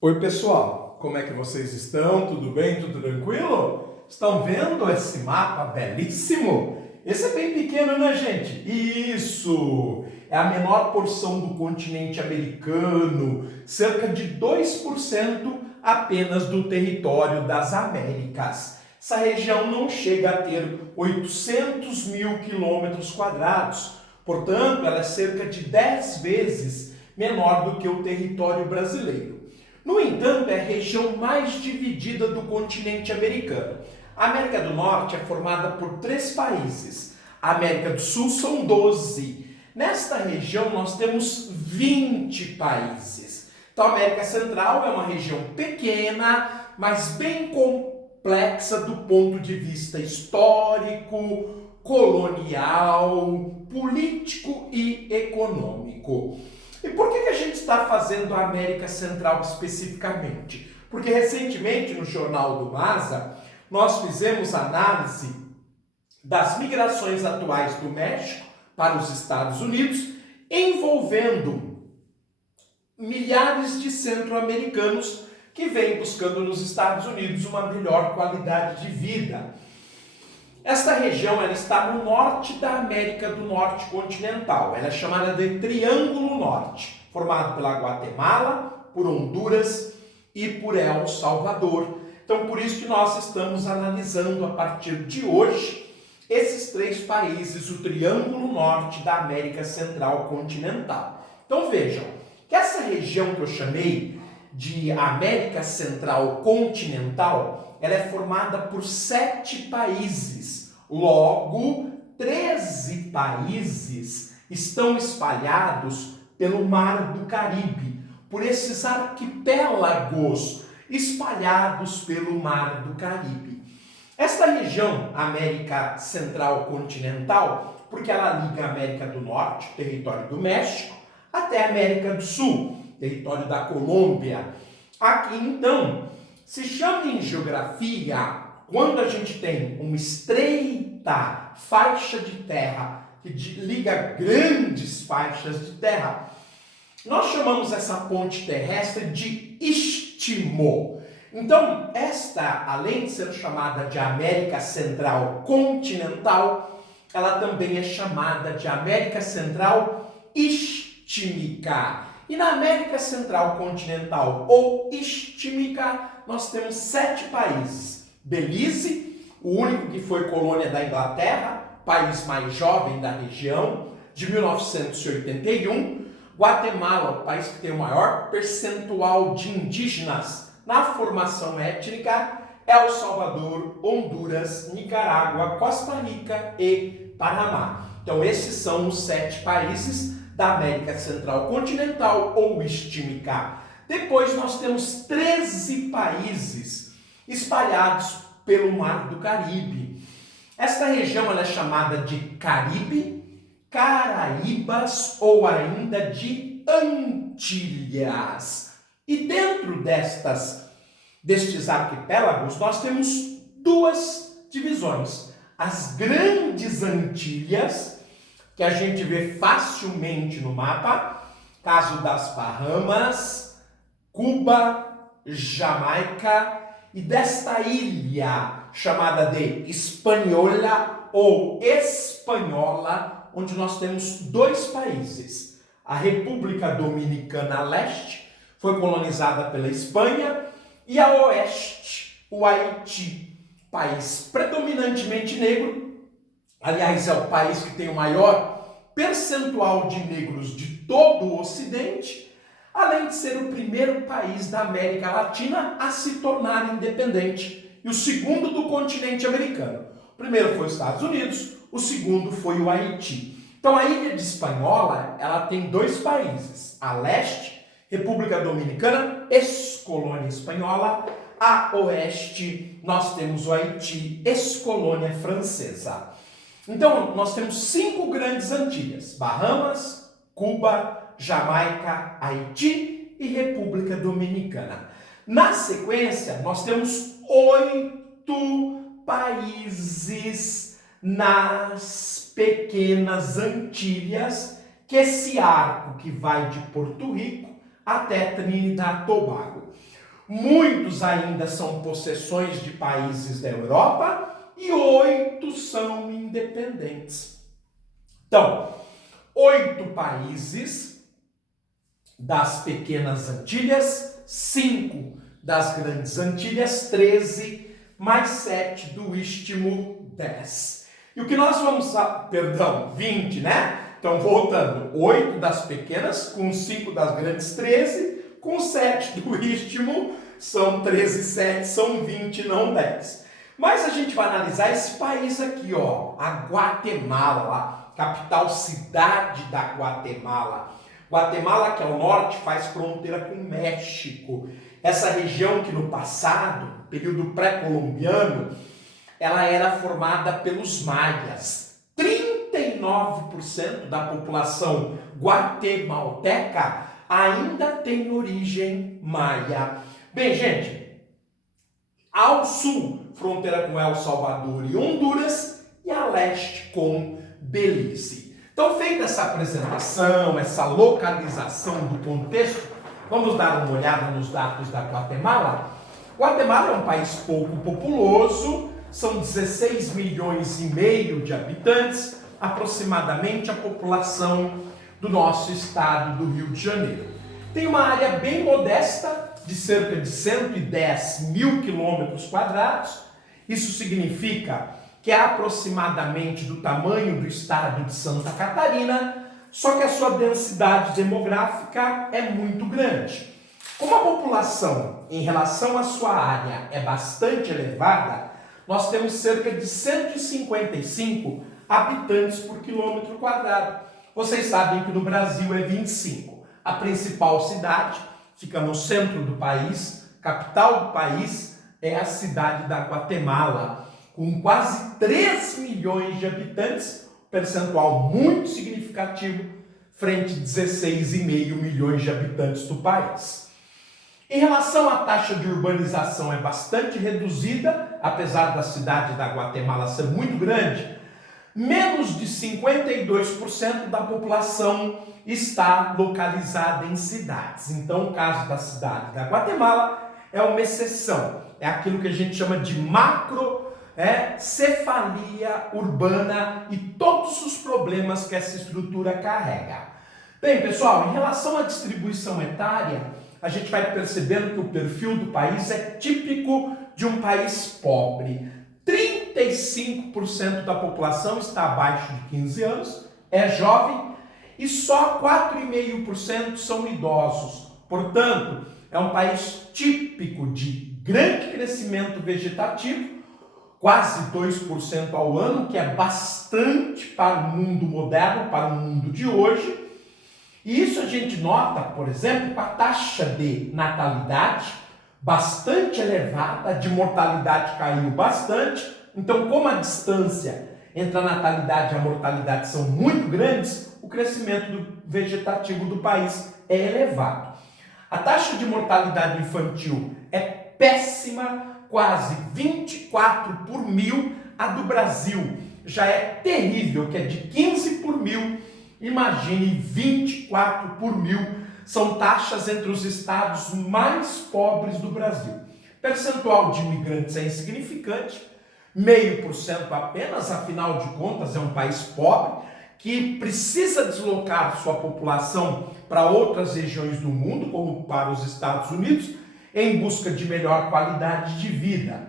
Oi, pessoal, como é que vocês estão? Tudo bem? Tudo tranquilo? Estão vendo esse mapa belíssimo? Esse é bem pequeno, né, gente? Isso! É a menor porção do continente americano, cerca de 2% apenas do território das Américas. Essa região não chega a ter 800 mil quilômetros quadrados, portanto, ela é cerca de 10 vezes menor do que o território brasileiro. No entanto, é a região mais dividida do continente americano. A América do Norte é formada por 3 países. A América do Sul são 12. Nesta região nós temos 20 países. Então a América Central é uma região pequena, mas bem complexa do ponto de vista histórico, colonial, político e econômico. E por que a gente está fazendo a América Central especificamente? Porque recentemente no Jornal do Masa nós fizemos análise das migrações atuais do México para os Estados Unidos, envolvendo milhares de centro-americanos que vêm buscando nos Estados Unidos uma melhor qualidade de vida. Esta região ela está no norte da América do Norte continental. Ela é chamada de Triângulo Norte, formado pela Guatemala, por Honduras e por El Salvador. Então, por isso que nós estamos analisando a partir de hoje esses 3 países, o Triângulo Norte da América Central continental. Então, vejam que essa região que eu chamei de América Central continental, ela é formada por 7 países. Logo, 13 países estão espalhados pelo Mar do Caribe, por esses arquipélagos espalhados pelo Mar do Caribe. Esta região, América Central continental, porque ela liga a América do Norte, território do México, até a América do Sul, território da Colômbia. Aqui, então, se chama em geografia quando a gente tem uma estreita faixa de terra que liga grandes faixas de terra, nós chamamos essa ponte terrestre de istmo. Então, esta, além de ser chamada de América Central continental, ela também é chamada de América Central istmica. E na América Central continental ou istmica, nós temos 7 países. Belize, o único que foi colônia da Inglaterra, país mais jovem da região, de 1981. Guatemala, o país que tem o maior percentual de indígenas na formação étnica. El Salvador, Honduras, Nicarágua, Costa Rica e Panamá. Então esses são os 7 países da América Central continental ou istmica. Depois nós temos 13 países espalhados pelo Mar do Caribe. Esta região ela é chamada de Caribe, Caraíbas ou ainda de Antilhas. E dentro destes arquipélagos nós temos 2 divisões. As Grandes Antilhas, que a gente vê facilmente no mapa, caso das Bahamas, Cuba, Jamaica, e desta ilha chamada de Hispaniola ou Espanhola, onde nós temos 2 países. A República Dominicana Leste foi colonizada pela Espanha e a Oeste, o Haiti, país predominantemente negro. Aliás, é o país que tem o maior percentual de negros de todo o Ocidente, além de ser o primeiro país da América Latina a se tornar independente e o segundo do continente americano. O primeiro foi os Estados Unidos, o segundo foi o Haiti. Então a ilha de Hispaniola, ela tem 2 países, a leste, República Dominicana, ex-colônia espanhola, a oeste nós temos o Haiti, ex-colônia francesa. Então nós temos 5 grandes Antilhas, Bahamas, Cuba, Jamaica, Haiti e República Dominicana. Na sequência, nós temos 8 países nas pequenas Antilhas, que esse arco que vai de Porto Rico até Trinidad e Tobago. muitos ainda são possessões de países da Europa e 8 são independentes. Então, 8 países das pequenas Antilhas, 5 das grandes Antilhas, 13, mais 7 do Istmo, 10. E o que nós vamos... 20, né? Então, voltando, 8 das pequenas, com 5 das grandes, 13, com 7 do Istmo, são 13 e 7, são 20, não 10. Mas a gente vai analisar esse país aqui, ó, a Guatemala, capital cidade da Guatemala. Guatemala, que ao norte, faz fronteira com o México. Essa região que no passado, período pré-colombiano, ela era formada pelos maias. 39% da população guatemalteca ainda tem origem maia. Bem, gente, ao sul, fronteira com El Salvador e Honduras, e a leste com Belize. Então, feita essa apresentação, essa localização do contexto, vamos dar uma olhada nos dados da Guatemala. Guatemala é um país pouco populoso, são 16 milhões e meio de habitantes, aproximadamente a população do nosso estado do Rio de Janeiro. Tem uma área bem modesta, de cerca de 110 mil quilômetros quadrados. Isso significa que é aproximadamente do tamanho do estado de Santa Catarina, só que a sua densidade demográfica é muito grande. Como a população, em relação à sua área, é bastante elevada, nós temos cerca de 155 habitantes por quilômetro quadrado. Vocês sabem que no Brasil é 25. A principal cidade fica no centro do país, capital do país é a cidade da Guatemala, com quase 3 milhões de habitantes, percentual muito significativo, frente a 16,5 milhões de habitantes do país. Em relação à taxa de urbanização, é bastante reduzida, apesar da cidade da Guatemala ser muito grande. Menos de 52% da população está localizada em cidades. Então, o caso da cidade da Guatemala é uma exceção. É aquilo que a gente chama de macrocefalia urbana e todos os problemas que essa estrutura carrega. Bem, pessoal, em relação à distribuição etária, a gente vai percebendo que o perfil do país é típico de um país pobre. 35% da população está abaixo de 15 anos, é jovem, e só 4,5% são idosos. Portanto, é um país típico de grande crescimento vegetativo, quase 2% ao ano, que é bastante para o mundo moderno, para o mundo de hoje. E isso a gente nota, por exemplo, com a taxa de natalidade bastante elevada, de mortalidade caiu bastante. Então, como a distância entre a natalidade e a mortalidade são muito grandes, o crescimento vegetativo do país é elevado. A taxa de mortalidade infantil é péssima, quase 24 por mil. A do Brasil já é terrível, que é de 15 por mil. Imagine 24 por mil. São taxas entre os estados mais pobres do Brasil. Percentual de imigrantes é insignificante, 0,5% apenas, afinal de contas é um país pobre que precisa deslocar sua população para outras regiões do mundo, como para os Estados Unidos, em busca de melhor qualidade de vida.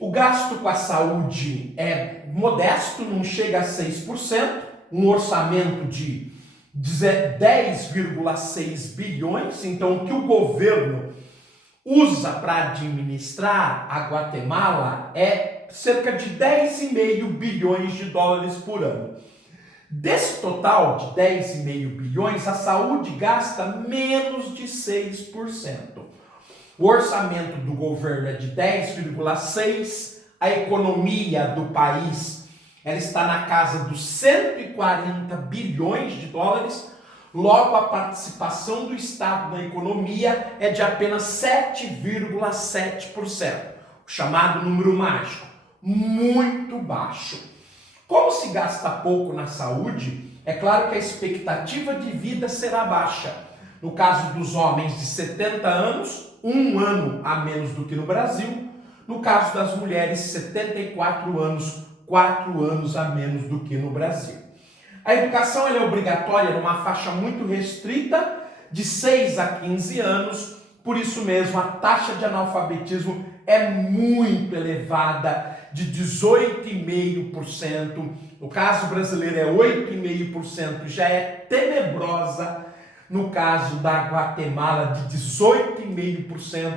O gasto com a saúde é modesto, não chega a 6%, um orçamento de 10,6 bilhões, então o que o governo usa para administrar a Guatemala é cerca de 10,5 bilhões de dólares por ano. Desse total de 10,5 bilhões, a saúde gasta menos de 6%. O orçamento do governo é de 10,6%, a economia do país ela está na casa dos 140 bilhões de dólares, logo a participação do Estado na economia é de apenas 7,7%, o chamado número mágico, muito baixo. Como se gasta pouco na saúde, é claro que a expectativa de vida será baixa. No caso dos homens de 70 anos, um ano a menos do que no Brasil. No caso das mulheres, 74 anos, 4 anos a menos do que no Brasil. A educação ela é obrigatória numa faixa muito restrita, de 6 a 15 anos, por isso mesmo a taxa de analfabetismo é muito elevada, de 18,5%. No caso brasileiro é 8,5%, já é tenebrosa. No caso da Guatemala, de 18,5%.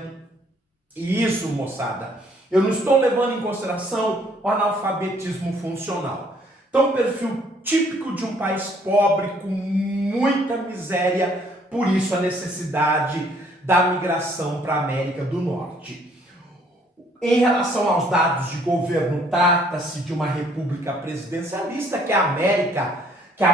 E isso, moçada, eu não estou levando em consideração o analfabetismo funcional. Então, perfil típico de um país pobre, com muita miséria, por isso a necessidade da migração para a América do Norte. Em relação aos dados de governo, trata-se de uma república presidencialista, que é a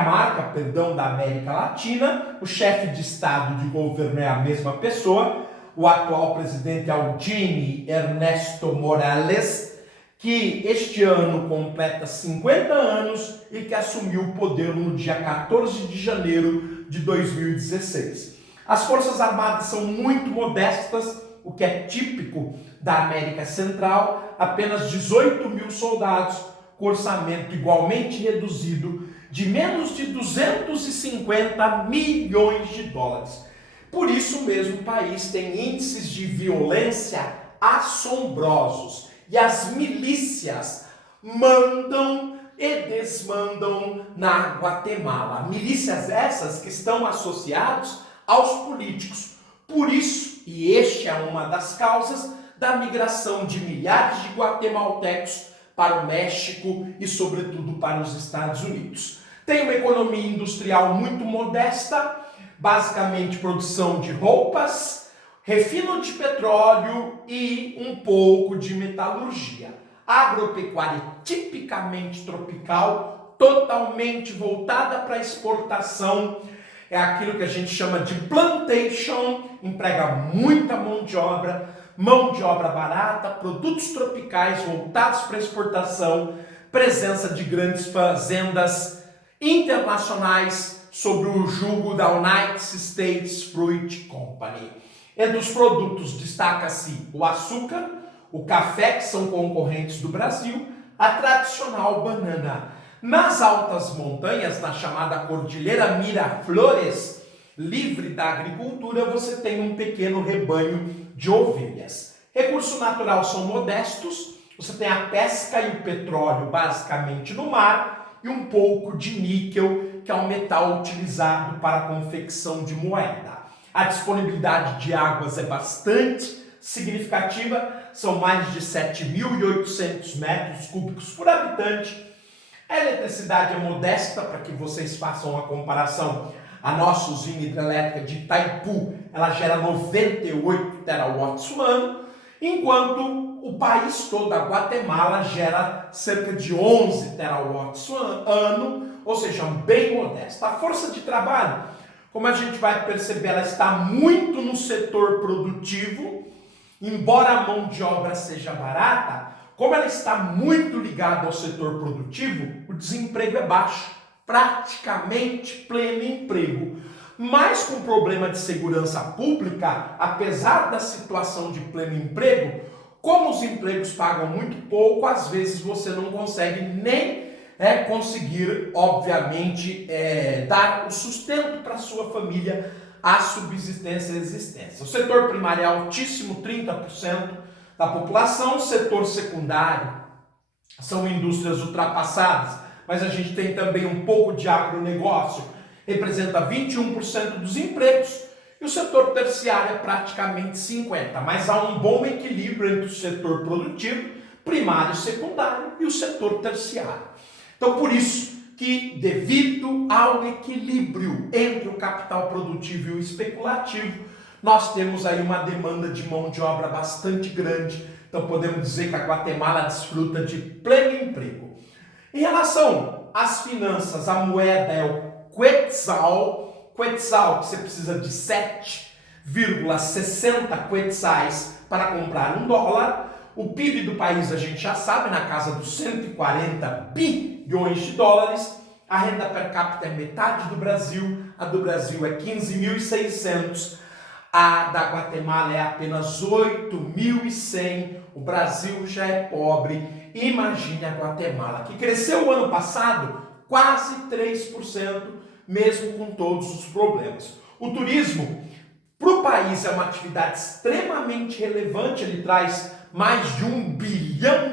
marca da América Latina. O chefe de Estado de governo é a mesma pessoa. O atual presidente é o Jimmy Ernesto Morales, que este ano completa 50 anos e que assumiu o poder no dia 14 de janeiro de 2016. As Forças Armadas são muito modestas, o que é típico da América Central, apenas 18 mil soldados, com orçamento igualmente reduzido de menos de 250 milhões de dólares. Por isso mesmo o país tem índices de violência assombrosos e as milícias mandam e desmandam na Guatemala. Milícias essas que estão associadas aos políticos. Por isso, e este é uma das causas da migração de milhares de guatemaltecos para o México e, sobretudo, para os Estados Unidos. Tem uma economia industrial muito modesta, basicamente produção de roupas, refino de petróleo e um pouco de metalurgia. Agropecuária tipicamente tropical, totalmente voltada para a exportação. É aquilo que a gente chama de plantation, emprega muita mão de obra barata, produtos tropicais voltados para exportação, presença de grandes fazendas internacionais sob o jugo da United States Fruit Company. Entre os produtos destaca-se o açúcar, o café, que são concorrentes do Brasil, a tradicional banana. Nas altas montanhas, na chamada Cordilheira Miraflores, livre da agricultura, você tem um pequeno rebanho de ovelhas. Recurso natural são modestos, você tem a pesca e o petróleo basicamente no mar e um pouco de níquel, que é um metal utilizado para a confecção de moeda. A disponibilidade de águas é bastante significativa, são mais de 7.800 metros cúbicos por habitante. A eletricidade é modesta, para que vocês façam uma comparação. A nossa usina hidrelétrica de Itaipu, ela gera 98 terawatts por ano, enquanto o país todo, a Guatemala, gera cerca de 11 terawatts por ano, ou seja, bem modesta. A força de trabalho, como a gente vai perceber, ela está muito no setor produtivo, embora a mão de obra seja barata. Como ela está muito ligada ao setor produtivo, o desemprego é baixo, praticamente pleno emprego. Mas com problema de segurança pública, apesar da situação de pleno emprego, como os empregos pagam muito pouco, às vezes você não consegue nem conseguir, obviamente, dar o sustento para a sua família, a subsistência e a existência. O setor primário é altíssimo, 30% da população. O setor secundário são indústrias ultrapassadas, mas a gente tem também um pouco de agronegócio, representa 21% dos empregos, e o setor terciário é praticamente 50%, mas há um bom equilíbrio entre o setor produtivo, primário e secundário, e o setor terciário. Então, por isso que, devido ao equilíbrio entre o capital produtivo e o especulativo, nós temos aí uma demanda de mão de obra bastante grande. Então, podemos dizer que a Guatemala desfruta de pleno emprego. Em relação às finanças, a moeda é o Quetzal, que você precisa de 7,60 quetzais para comprar um dólar. O PIB do país a gente já sabe, na casa dos 140 bilhões de dólares. A renda per capita é metade do Brasil, a do Brasil é 15.600. A da Guatemala é apenas 8.100. O Brasil já é pobre. Imagine a Guatemala, que cresceu o ano passado quase 3%, mesmo com todos os problemas. O turismo, para o país, é uma atividade extremamente relevante. Ele traz mais de US$ 1,5 bilhão.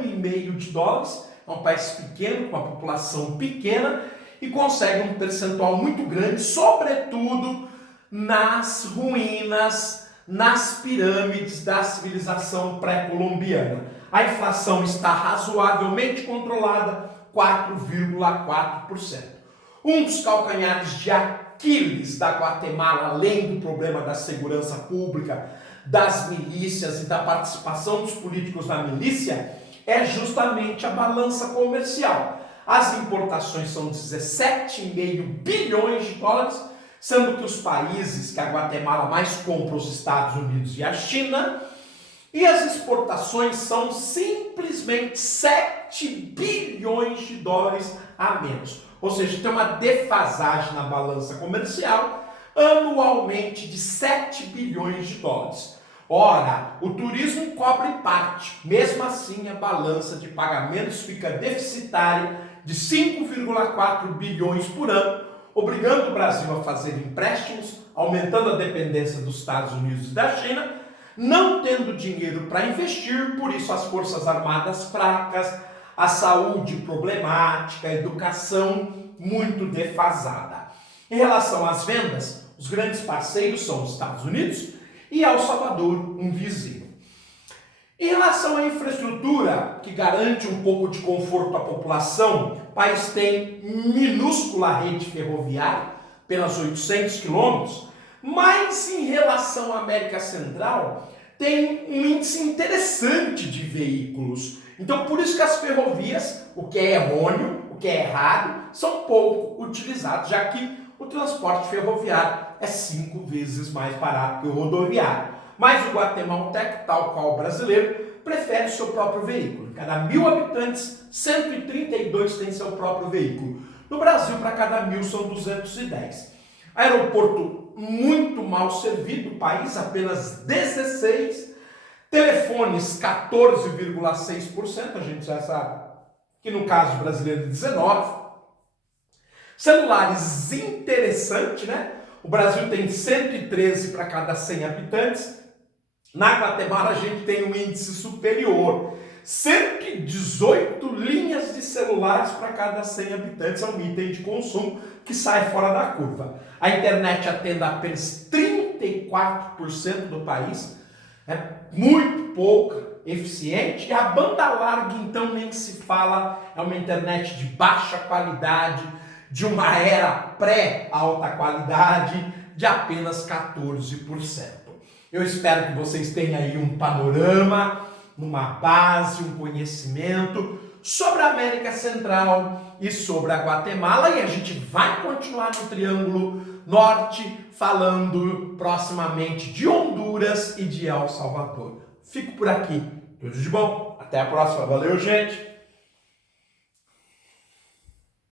É um país pequeno, com uma população pequena, e consegue um percentual muito grande, sobretudo nas ruínas, nas pirâmides da civilização pré-colombiana. A inflação está razoavelmente controlada, 4,4%. Um dos calcanhares de Aquiles da Guatemala, além do problema da segurança pública, das milícias e da participação dos políticos na milícia, é justamente a balança comercial. As importações são 17,5 bilhões de dólares, sendo que os países que a Guatemala mais compra, os Estados Unidos e a China, e as exportações são simplesmente 7 bilhões de dólares a menos. Ou seja, tem uma defasagem na balança comercial anualmente de 7 bilhões de dólares. Ora, o turismo cobre parte. Mesmo assim, a balança de pagamentos fica deficitária de 5,4 bilhões por ano, obrigando o Brasil a fazer empréstimos, aumentando a dependência dos Estados Unidos e da China, não tendo dinheiro para investir, por isso as forças armadas fracas, a saúde problemática, a educação muito defasada. Em relação às vendas, os grandes parceiros são os Estados Unidos e El Salvador, um vizinho. Em relação à infraestrutura, que garante um pouco de conforto à população, o país tem minúscula rede ferroviária, apenas 800 quilômetros, mas em relação à América Central, tem um índice interessante de veículos. Então, por isso que as ferrovias, o que é errôneo, o que é errado, são pouco utilizados, já que o transporte ferroviário é 5 vezes mais barato que o rodoviário. Mas o guatemalteco, tal qual o brasileiro, prefere o seu próprio veículo. Cada 1.000 habitantes, 132 têm seu próprio veículo. No Brasil, para cada 1.000 são 210. Aeroporto muito mal servido, país apenas 16. Telefones 14,6%, a gente já sabe que no caso brasileiro é 19%. Celulares interessante, né? O Brasil tem 113 para cada 100 habitantes. Na Guatemala a gente tem um índice superior. 118 linhas de celulares para cada 100 habitantes, é um item de consumo que sai fora da curva. A internet atende apenas 34% do país, é muito pouca, eficiente, e a banda larga então nem se fala, é uma internet de baixa qualidade, de uma era pré-alta qualidade, de apenas 14%. Eu espero que vocês tenham aí um panorama, uma base, um conhecimento sobre a América Central e sobre a Guatemala, e a gente vai continuar no Triângulo Norte, falando proximamente de Honduras e de El Salvador. Fico por aqui. Tudo de bom. Até a próxima. Valeu, gente!